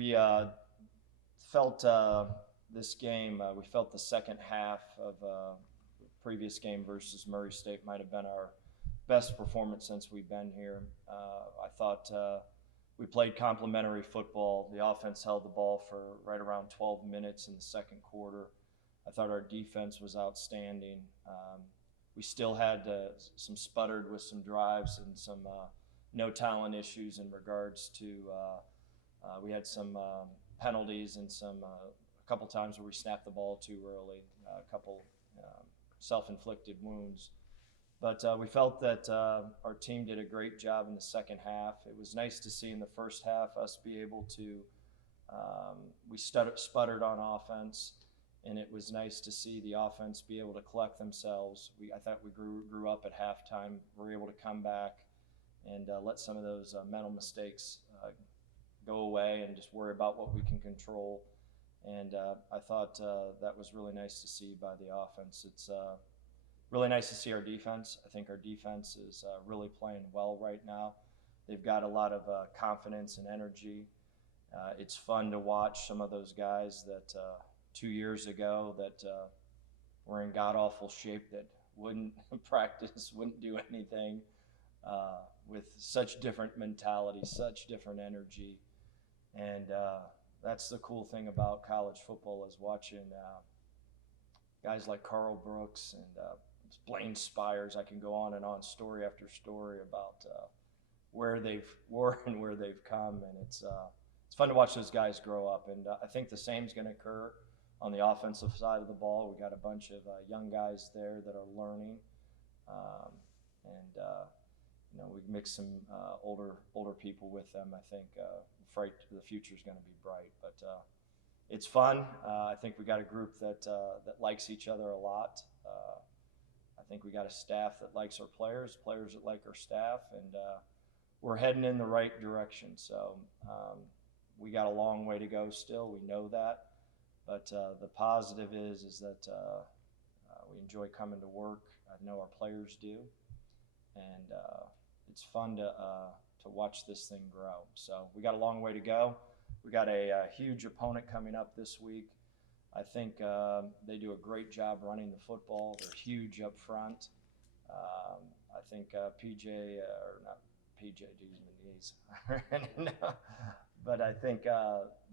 We felt this game, we felt the second half of the previous game versus Murray State might have been our best performance since we've been here. I thought we played complementary football. The offense held the ball for right around 12 minutes in the second quarter. I thought our defense was outstanding. We still had some sputtered with some drives and some no talent issues in regards to we had some penalties and a couple times where we snapped the ball too early, a couple self-inflicted wounds. But we felt that our team did a great job in the second half. It was nice to see in the first half us be able to, we sputtered on offense, and it was nice to see the offense be able to collect themselves. I thought we grew up at halftime. We were able to come back and let some of those mental mistakes go away and just worry about what we can control. And I thought that was really nice to see by the offense. It's really nice to see our defense. I think our defense is really playing well right now. They've got a lot of confidence and energy. It's fun to watch some of those guys that 2 years ago that were in god-awful shape, that wouldn't practice, wouldn't do anything, with such different mentality, such different energy. And that's the cool thing about college football, is watching guys like Carl Brooks and Blaine Spires. I can go on and on, story after story about where they've were and where they've come, and it's fun to watch those guys grow up. And I think the same's going to occur on the offensive side of the ball. We got a bunch of young guys there that are learning, and we mix some older people with them. I think the future is going to be bright, but it's fun. I think we got a group that likes each other a lot. I think we got a staff that likes our players that like our staff, and we're heading in the right direction. So we got a long way to go still. We know that, but the positive is that we enjoy coming to work. I know our players do, and it's fun to watch this thing grow. So we got a long way to go. We got a huge opponent coming up this week. I think they do a great job running the football. They're huge up front. I think PJ, or not PJ, geez, my knees. But I think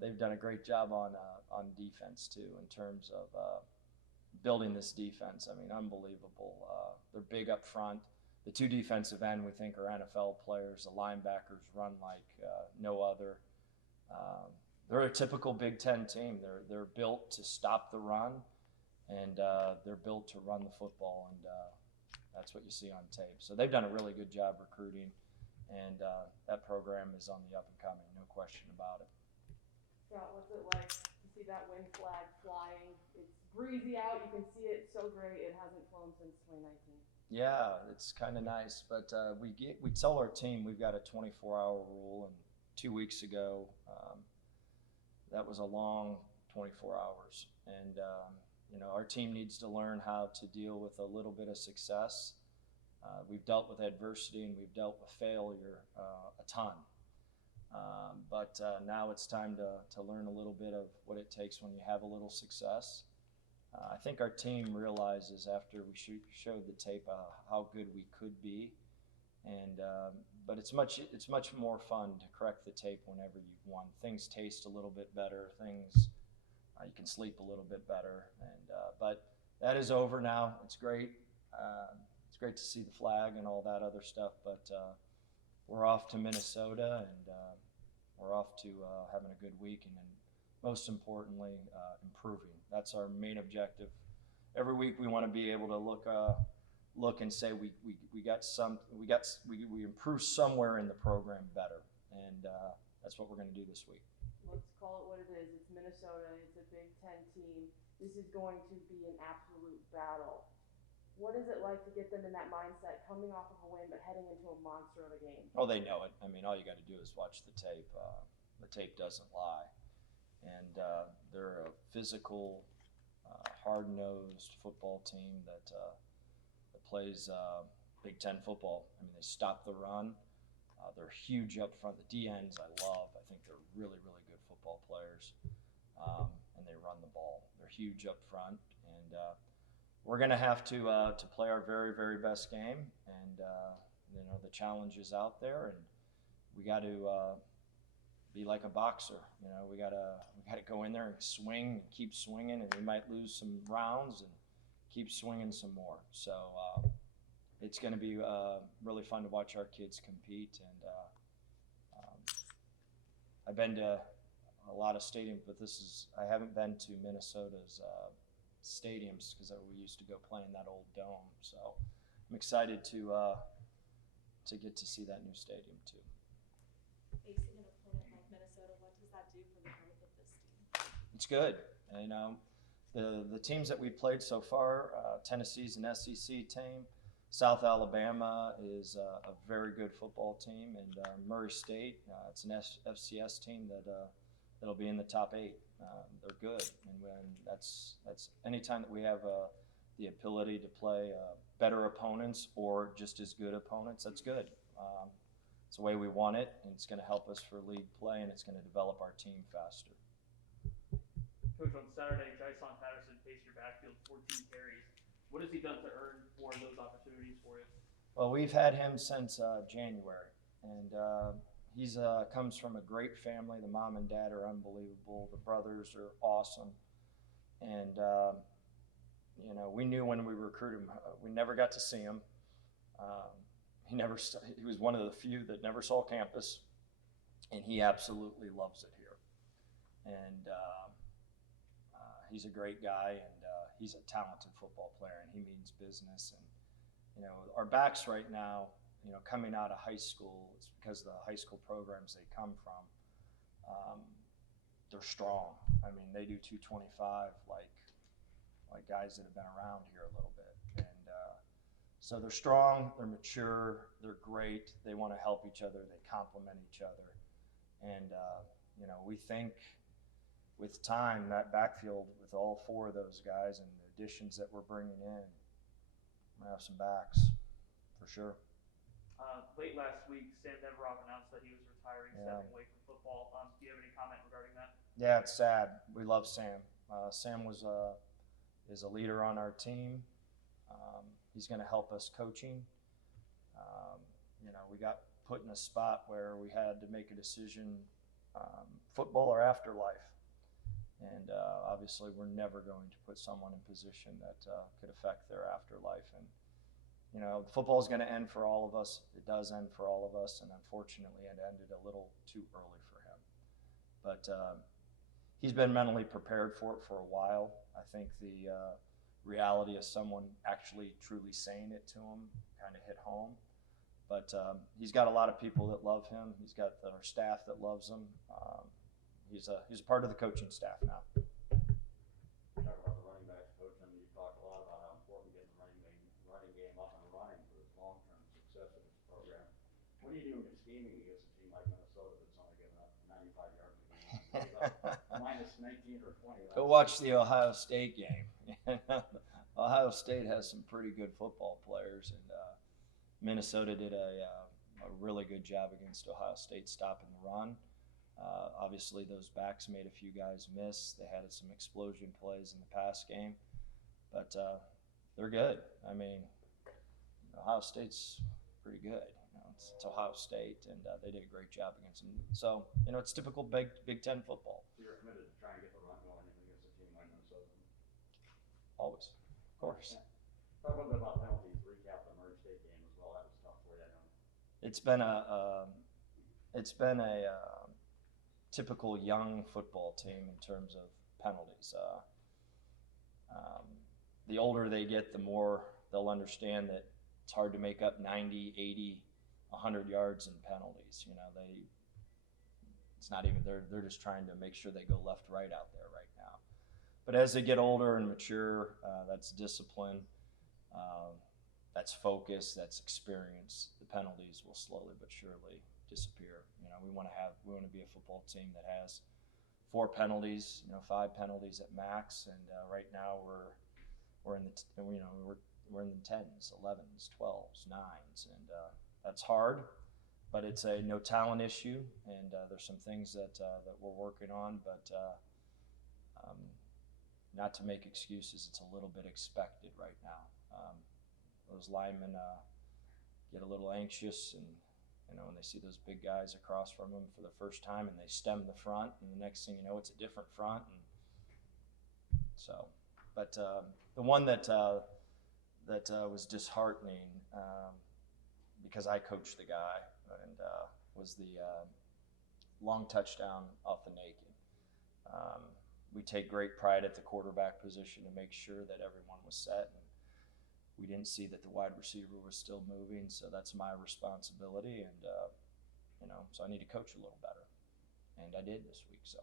they've done a great job on defense too, in terms of building this defense. I mean, unbelievable. They're big up front. The two defensive end we think are NFL players. The linebackers run like no other. They're a typical Big Ten team. They're built to stop the run, and they're built to run the football, and that's what you see on tape. So they've done a really good job recruiting, and that program is on the up and coming, no question about it. Scott, what's it like to see that wind flag flying? It's breezy out. You can see it so great. It hasn't flown since 2019. Yeah, it's kind of nice, but we tell our team we've got a 24-hour rule, and 2 weeks ago, that was a long 24 hours. And, our team needs to learn how to deal with a little bit of success. We've dealt with adversity and we've dealt with failure a ton. But now it's time to learn a little bit of what it takes when you have a little success. I think our team realizes after we showed the tape how good we could be. And but it's much more fun to correct the tape whenever you've won. Things taste a little bit better. Things you can sleep a little bit better. And but that is over now. It's great. It's great to see the flag and all that other stuff. But we're off to Minnesota, and we're off to having a good week, and then most importantly, improving. That's our main objective. Every week we want to be able to look and say we improved somewhere in the program better, and that's what we're going to do this week. Let's call it what it is. It's Minnesota. It's a Big Ten team. This is going to be an absolute battle. What is it like to get them in that mindset, coming off of a win but heading into a monster of a game? Oh, they know it. I mean, all you got to do is watch the tape. The tape doesn't lie, and they're a physical, hard-nosed football team that plays Big Ten football. I mean, they stop the run. They're huge up front. The D ends I love. I think they're really, really good football huge up front, and we're going to have to play our very, very best game. And the challenge is out there, and we got to be like a boxer. We gotta go in there and swing and keep swinging, and we might lose some rounds and keep swinging some more. So it's going to be really fun to watch our kids compete. And I've been to a lot of stadiums, but I haven't been to Minnesota's stadiums because we used to go play in that old dome. So I'm excited to get to see that new stadium too. Facing an opponent like Minnesota, what does that do for the growth of this team? It's good. The teams that we played so far, Tennessee's an SEC team. South Alabama is a very good football team, and Murray State, it's an FCS team that'll be in the top 8. They're good, and that's anytime that we have the ability to play better opponents or just as good opponents, that's good. It's the way we want it, and it's going to help us for league play, and it's going to develop our team faster. Coach, on Saturday, Jason Patterson faced your backfield 14 carries. What has he done to earn more of those opportunities for you? Well, we've had him since January, and he's comes from a great family. The mom and dad are unbelievable. The brothers are awesome, and we knew when we recruited him, we never got to see him. He was one of the few that never saw campus, and he absolutely loves it here. And he's a great guy, and he's a talented football player, and he means business. And our backs right now, coming out of high school, it's because of the high school programs they come from. They're strong. I mean, they do 225 like guys that have been around here a little bit. And so they're strong, they're mature, they're great. They want to help each other. They complement each other. And we think with time, that backfield with all 4 of those guys and the additions that we're bringing in, we're gonna have some backs for sure. Late last week, Sam Deveroff announced that he was retiring, stepping away from football. Do you have any comment regarding that? Yeah, it's sad. We love Sam. Sam is a leader on our team. He's going to help us coaching. We got put in a spot where we had to make a decision, football or afterlife. And obviously, we're never going to put someone in position that could affect their afterlife. And football is going to end for all of us. It does end for all of us, and unfortunately, it ended a little too early for him. But he's been mentally prepared for it for a while. I think the reality of someone actually truly saying it to him kind of hit home. But he's got a lot of people that love him. He's got our staff that loves him. He's a part of the coaching staff now. Talk about the running backs, Coach. I mean, you talk a lot about how important getting the running game up and running for its long-term success of this program. What do you do in scheming against a team like Minnesota that's only given up 95 yards a game? Minus 19 or 20. Go watch the Ohio State game. Ohio State has some pretty good football players, and Minnesota did a really good job against Ohio State stopping the run. Obviously, those backs made a few guys miss. They had some explosion plays in the pass game, but they're good. I mean, Ohio State's pretty good. It's Ohio State, and they did a great job against them. So, it's typical Big Ten football. So you're committed to trying to get the run going against a team like Minnesota? Always, of course. Yeah. Talk a little bit about penalties. Recap the Murray State game as well. That was tough for you, I know. It's been a typical young football team in terms of penalties. The older they get, the more they'll understand that it's hard to make up 90, 80, 100 yards in penalties. It's not even, they're just trying to make sure they go left, right out there right now. But as they get older and mature, that's discipline, that's focus, that's experience. The penalties will slowly but surely disappear. We want to be a football team that has 4 penalties, 5 penalties at max, and right now we're in the 10s, 11s, 12s, 9s, and that's hard, but it's a no talent issue, and there's some things that we're working on, but not to make excuses, it's a little bit expected right now. Those linemen get a little anxious, and when they see those big guys across from them for the first time, and they stem the front, and the next thing you know, it's a different front. And so, but the one that was disheartening, because I coached the guy, and was the long touchdown off the naked. We take great pride at the quarterback position to make sure that everyone was set, and we didn't see that the wide receiver was still moving, so that's my responsibility, and so I need to coach a little better, and I did this week. So.